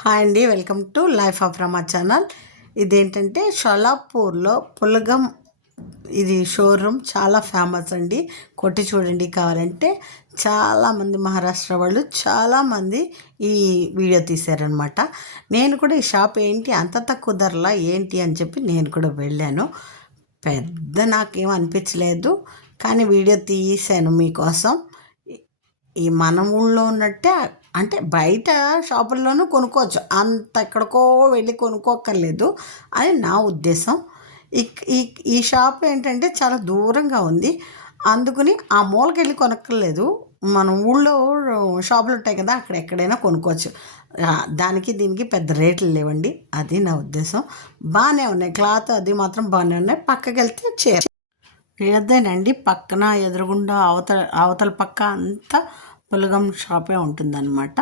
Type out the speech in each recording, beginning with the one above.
Hi అండి, welcome to life of Rama channel. ఇదేంటంటే షోలాపూర్లో పులగం, ఇది షోరూమ్ చాలా ఫేమస్ అండి. కొట్టి చూడండి కావాలంటే. చాలామంది మహారాష్ట్ర వాళ్ళు చాలామంది ఈ వీడియో తీశారనమాట. నేను కూడా ఈ షాప్ ఏంటి అంత తక్కువ ధరలా ఏంటి అని చెప్పి నేను కూడా వెళ్ళాను. పెద్ద నాకేం అనిపించలేదు, కానీ వీడియో తీసాను మీకోసం. ఈ మన ఊళ్ళో ఉన్నట్టే, అంటే బయట షాపుల్లోనూ కొనుక్కోవచ్చు, అంత ఎక్కడికో వెళ్ళి కొనుక్కోక్కర్లేదు అని నా ఉద్దేశం. ఈ ఈ ఈ షాప్ ఏంటంటే చాలా దూరంగా ఉంది, అందుకని ఆ మూలకి వెళ్ళి కొనక్కర్లేదు. మన ఊళ్ళో షాపులు ఉంటాయి కదా, అక్కడ ఎక్కడైనా కొనుక్కోవచ్చు. దానికి దీనికి పెద్ద రేట్లు లేవండి, అది నా ఉద్దేశం. బాగానే ఉన్నాయి, క్లాత్ అది మాత్రం బాగానే ఉన్నాయి. పక్కకి వెళ్తే చీర ఏదేనండి, పక్కన ఎదురుగుండా అవతల పక్క అంతా పులగం షాపే ఉంటుందన్నమాట.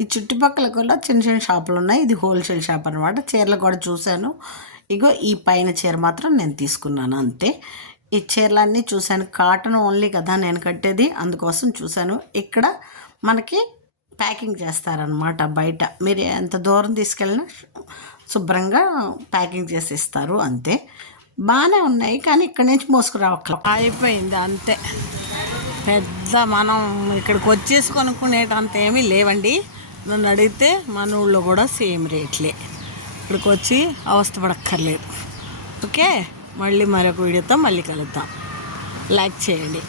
ఈ చుట్టుపక్కల కూడా చిన్న చిన్న షాపులు ఉన్నాయి. ఇది హోల్సేల్ షాప్ అనమాట. చీరలు కూడా చూశాను. ఇగో ఈ పైన చీర మాత్రం నేను తీసుకున్నాను అంతే. ఈ చీరలన్నీ చూశాను, కాటన్ ఓన్లీ కదా నేను కట్టేది, అందుకోసం చూశాను. ఇక్కడ మనకి ప్యాకింగ్ చేస్తారనమాట. బయట మీరు ఎంత దూరం తీసుకెళ్ళినా శుభ్రంగా ప్యాకింగ్ చేసి ఇస్తారు అంతే. బాగానే ఉన్నాయి, కానీ ఇక్కడి నుంచి మోసుకురావట్లేదు, అయిపోయింది అంతే. పెద్ద మనం ఇక్కడికి వచ్చేసి కొనుక్కునేటంత ఏమీ లేవండి. నన్ను అడిగితే మన ఊళ్ళో కూడా సేమ్ రేట్లే, ఇక్కడికి వచ్చి అవస్థపడక్కర్లేదు. ఓకే, మళ్ళీ మరొక వీడియోతో మళ్ళీ కలుద్దాం. లైక్ చేయండి.